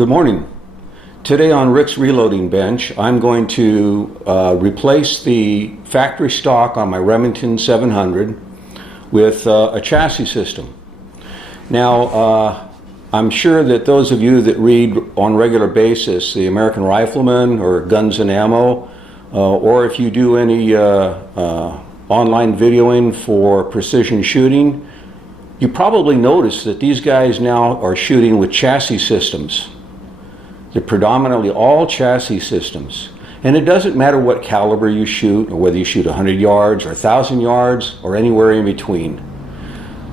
Good morning. Today on Rick's Reloading Bench, I'm going to replace the factory stock on my Remington 700 with a chassis system. Now, I'm sure that those of you that read on a regular basis the American Rifleman or Guns and Ammo, or if you do any online videoing for precision shooting, you probably notice that these guys now are shooting with chassis systems. They're predominantly all chassis systems. And it doesn't matter what caliber you shoot, or whether you shoot 100 yards or 1,000 yards or anywhere in between.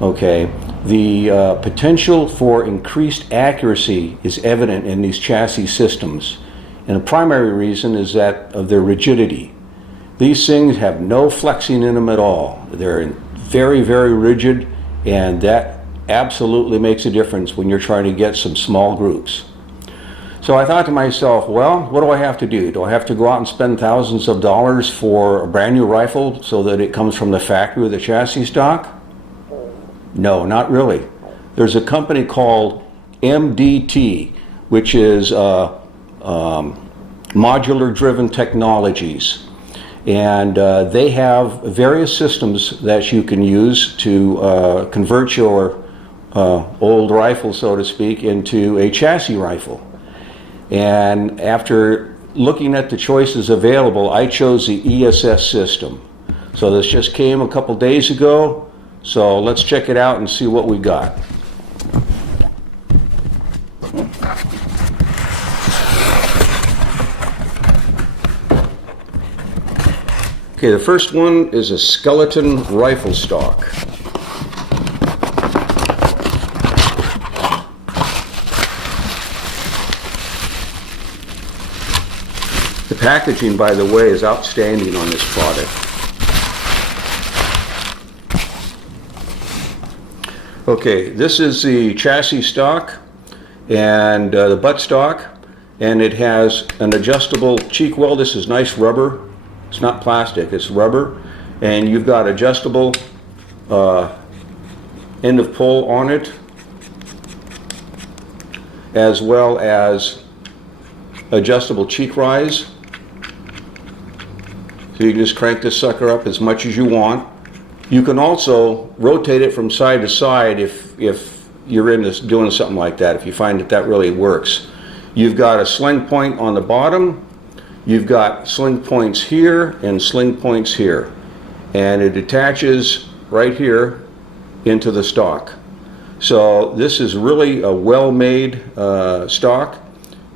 Okay, the potential for increased accuracy is evident in these chassis systems. And the primary reason is that of their rigidity. These things have no flexing in them at all. They're very, very rigid, and that absolutely makes a difference when you're trying to get some small groups. So I thought to myself, well, what do I have to do? Do I have to go out and spend thousands of dollars for a brand new rifle so that it comes from the factory with the chassis stock? No, not really. There's a company called MDT, which is Modular Driven Technologies. And they have various systems that you can use to convert your old rifle, so to speak, into a chassis rifle. And after looking at the choices available, I chose the ESS system. So this just came a couple days ago, so let's check it out and see what we got. Okay, the first one is a skeleton rifle stock. The packaging, by the way, is outstanding on this product. Okay, this is the chassis stock and the butt stock, and it has an adjustable cheek well. This is nice rubber. It's not plastic, it's rubber. And you've got adjustable end of pull on it, as well as adjustable cheek rise. So you can just crank this sucker up as much as you want. You can also rotate it from side to side if you're into doing something like that, if you find that that really works. You've got a sling point on the bottom. You've got sling points here and sling points here. And it attaches right here into the stock. So this is really a well-made stock.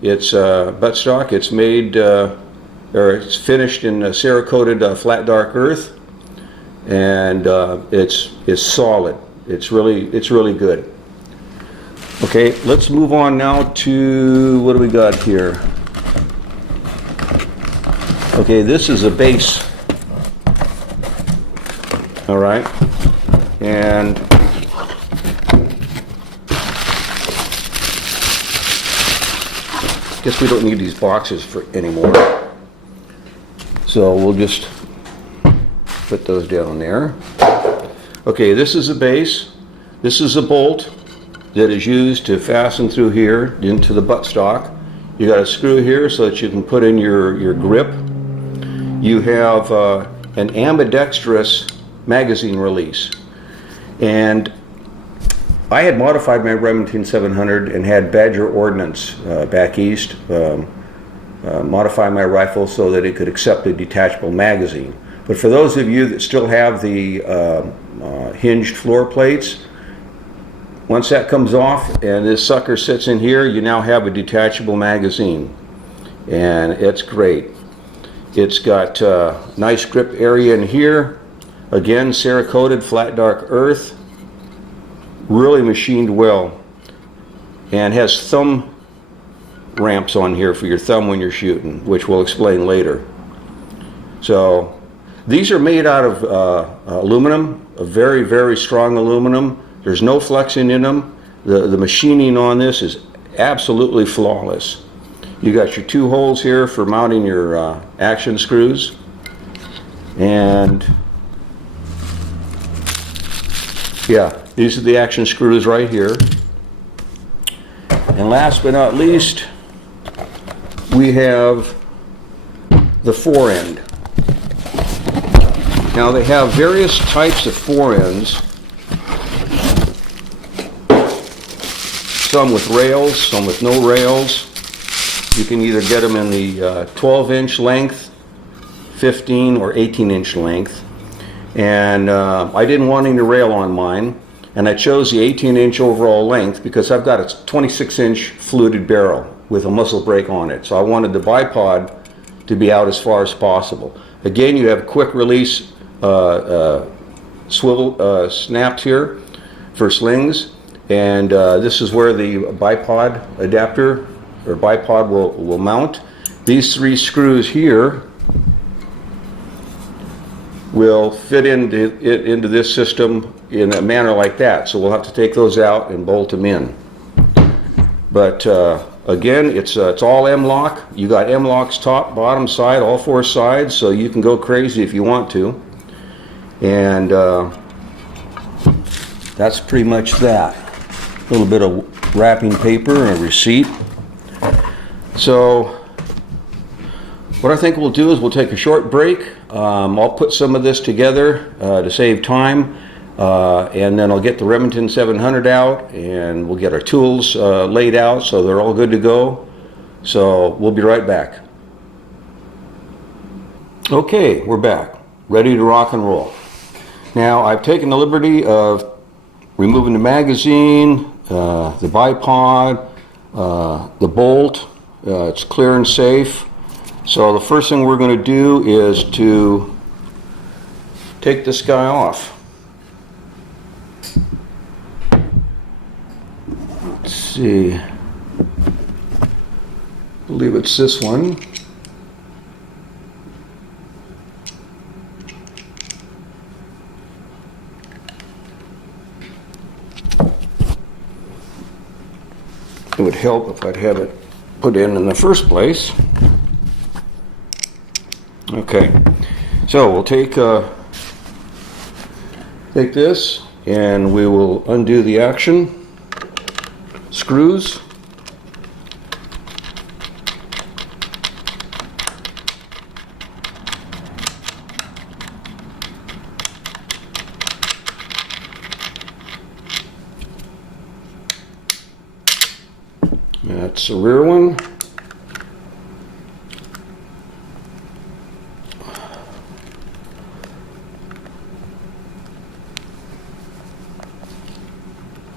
It's butt stock. It's made, or it's finished in Cerakoted flat dark earth, and it's solid. It's really good. Okay, let's move on now to what do we got here? Okay, this is a base. All right, and guess we don't need these boxes for anymore. So we'll just put those down there. Okay, this is a base. This is a bolt that is used to fasten through here into the butt stock. You got a screw here so that you can put in your grip. You have an ambidextrous magazine release. And I had modified my Remington 700 and had Badger Ordnance back east modify my rifle so that it could accept a detachable magazine. But for those of you that still have the hinged floor plates, once that comes off and this sucker sits in here, you now have a detachable magazine, and it's great. It's got nice grip area in here. Again, Cerakoted flat dark earth, really machined well, and has thumb ramps on here for your thumb when you're shooting, which we'll explain later. So these are made out of aluminum, a very, very strong aluminum. There's no flexing in them. The machining on this is absolutely flawless. You got your two holes here for mounting your action screws, and yeah, these are the action screws right here. And last but not least, we have the fore end. Now they have various types of fore ends. Some with rails, some with no rails. You can either get them in the 12-inch length, 15 or 18-inch length. And I didn't want any rail on mine, and I chose the 18-inch overall length because I've got a 26-inch fluted barrel with a muzzle brake on it. So I wanted the bipod to be out as far as possible. Again, you have quick release swivel snaps here for slings, and this is where the bipod adapter or bipod will mount. These 3 screws here will fit into this system in a manner like that. So we'll have to take those out and bolt them in. But again, it's all M-lock. You got M-locks top, bottom, side, all 4 sides, so you can go crazy if you want to. And that's pretty much that. A little bit of wrapping paper and a receipt. So what I think we'll do is we'll take a short break. I'll put some of this together to save time, and then I'll get the Remington 700 out, and we'll get our tools laid out so they're all good to go. So we'll be right back. Okay, we're back, ready to rock and roll. Now I've taken the liberty of removing the magazine, the bipod, the bolt. It's clear and safe. So the first thing we're going to do is to take this guy off. Let's see. I believe it's this one. It would help if I'd have it put in the first place. Okay, so we'll take this and we will undo the action screws. That's the rear one.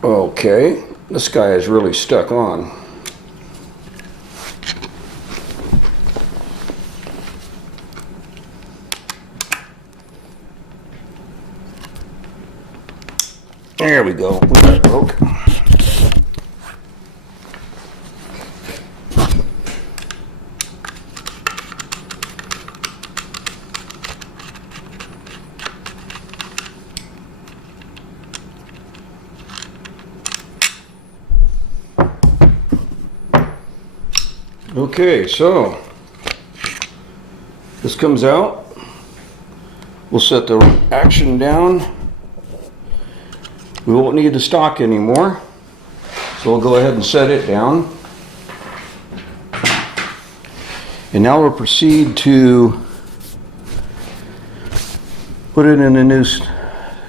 Okay, this guy is really stuck on. There we go. We broke. Okay, so this comes out. We'll set the action down. We won't need the stock anymore, so we'll go ahead and set it down. And now we'll proceed to put it in a new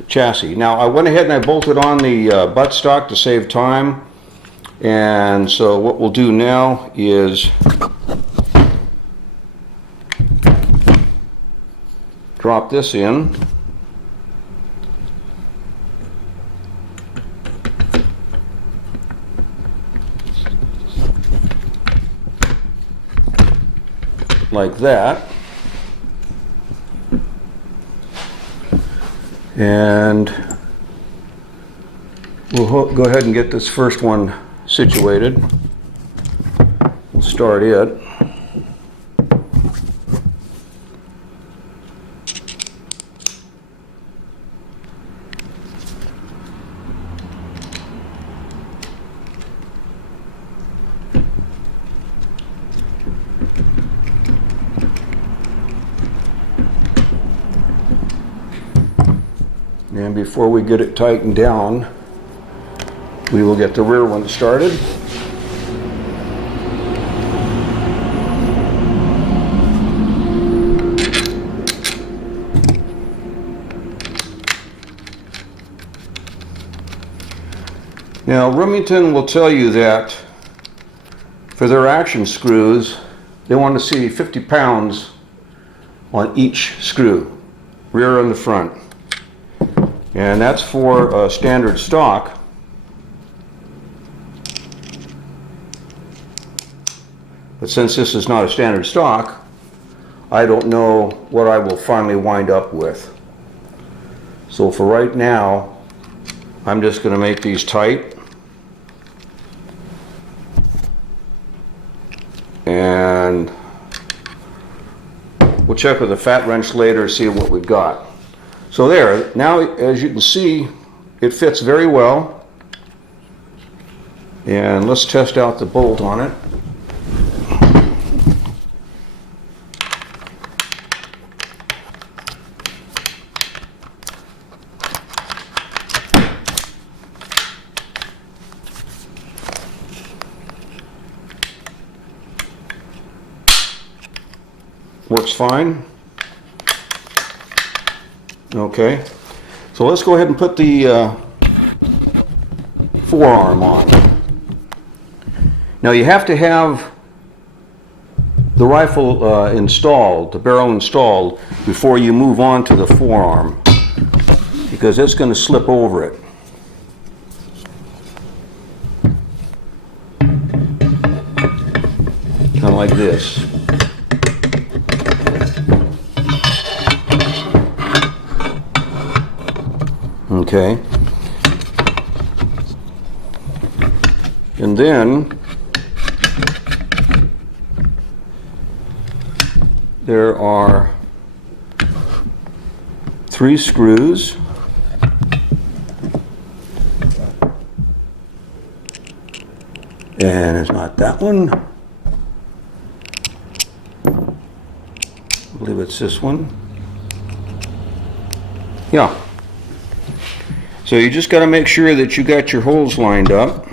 chassis. Now I went ahead and I bolted on the buttstock to save time. And so what we'll do now is drop this in. Like that. And we'll go ahead and get this first one situated. We'll start it. And before we get it tightened down, we will get the rear one started. Now, Remington will tell you that for their action screws, they want to see 50 pounds on each screw, rear and the front. And that's for standard stock. But since this is not a standard stock, I don't know what I will finally wind up with. So for right now, I'm just going to make these tight. And we'll check with the fat wrench later, see what we've got. So there, now as you can see, it fits very well. And let's test out the bolt on it. Works fine. Okay, so let's go ahead and put the forearm on. Now you have to have the rifle installed, the barrel installed, before you move on to the forearm, because it's going to slip over it. Kind of like this. Okay, and then there are 3 screws, and it's not that one. I believe it's this one. Yeah. So you just got to make sure that you got your holes lined up.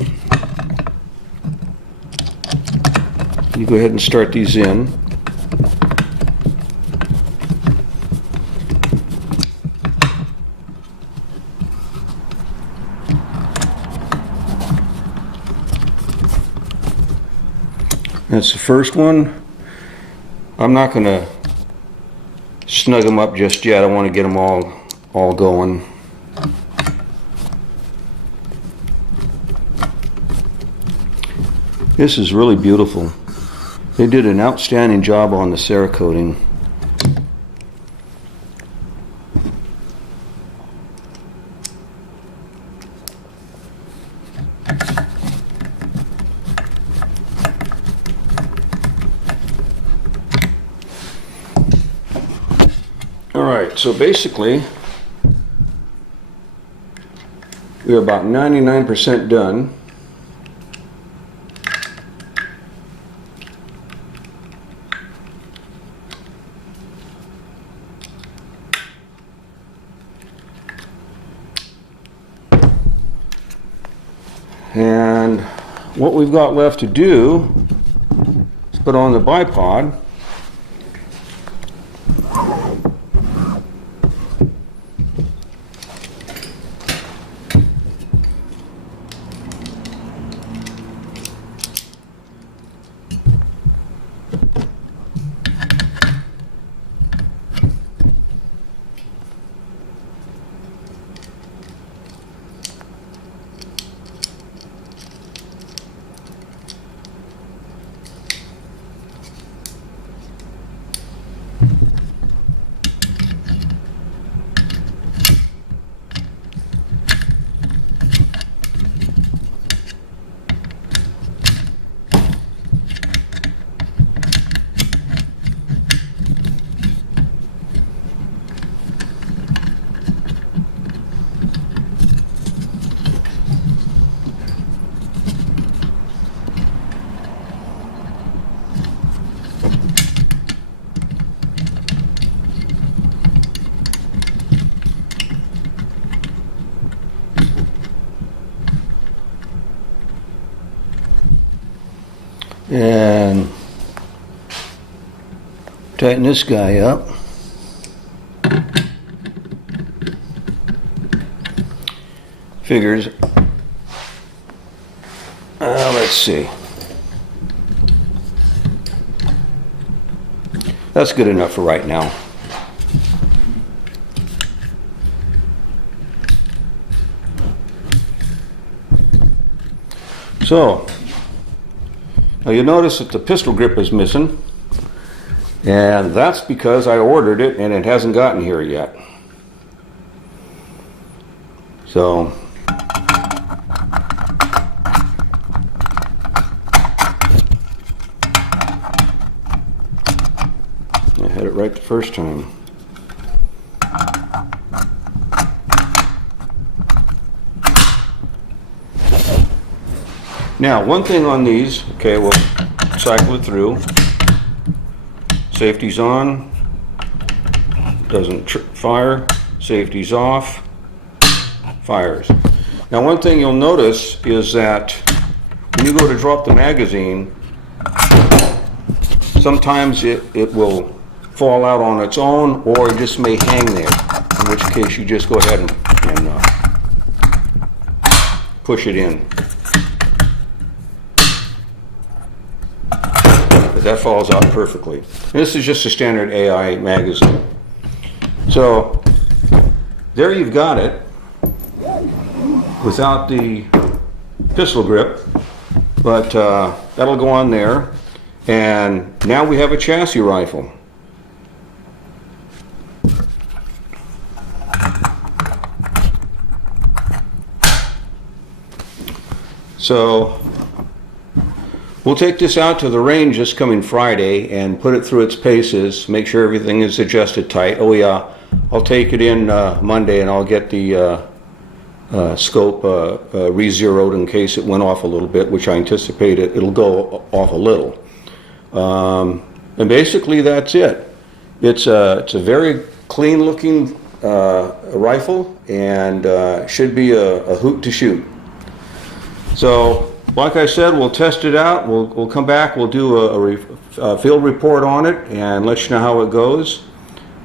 You go ahead and start these in. That's the first one. I'm not going to snug them up just yet. I want to get them all going. This is really beautiful. They did an outstanding job on the Cerakoting. All right, so basically, we're about 99% done. And what we've got left to do is put on the bipod. And tighten this guy up. Figures Let's see. That's good enough for right now. So, now you notice that the pistol grip is missing, and that's because I ordered it and it hasn't gotten here yet. So, I had it right the first time. Now, one thing on these, okay, we'll cycle it through. Safety's on, doesn't fire, safety's off, fires. Now, one thing you'll notice is that when you go to drop the magazine, sometimes it will fall out on its own, or it just may hang there, in which case you just go ahead and push it in. But that falls out perfectly. And this is just a standard AI magazine. So there you've got it without the pistol grip, but that'll go on there. And now we have a chassis rifle. So we'll take this out to the range this coming Friday and put it through its paces, make sure everything is adjusted tight. Oh yeah, I'll take it in Monday and I'll get the scope re-zeroed in case it went off a little bit, which I anticipate it'll go off a little. And basically that's it. It's a very clean looking rifle, and should be a hoot to shoot. So like I said, we'll test it out. We'll come back, we'll do a field report on it and let you know how it goes.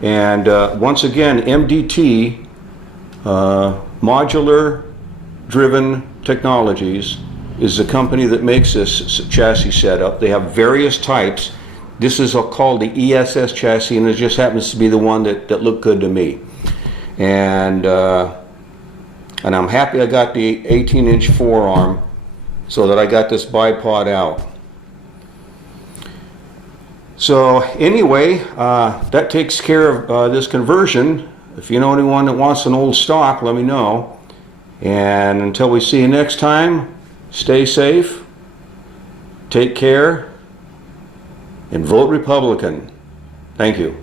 And once again, MDT, Modular Driven Technologies, is the company that makes this chassis setup. They have various types. This is called the ESS chassis, and it just happens to be the one that looked good to me. And I'm happy I got the 18-inch forearm so that I got this bipod out. So anyway, that takes care of this conversion. If you know anyone that wants an old stock, let me know. And until we see you next time, stay safe, take care, and vote Republican. Thank you.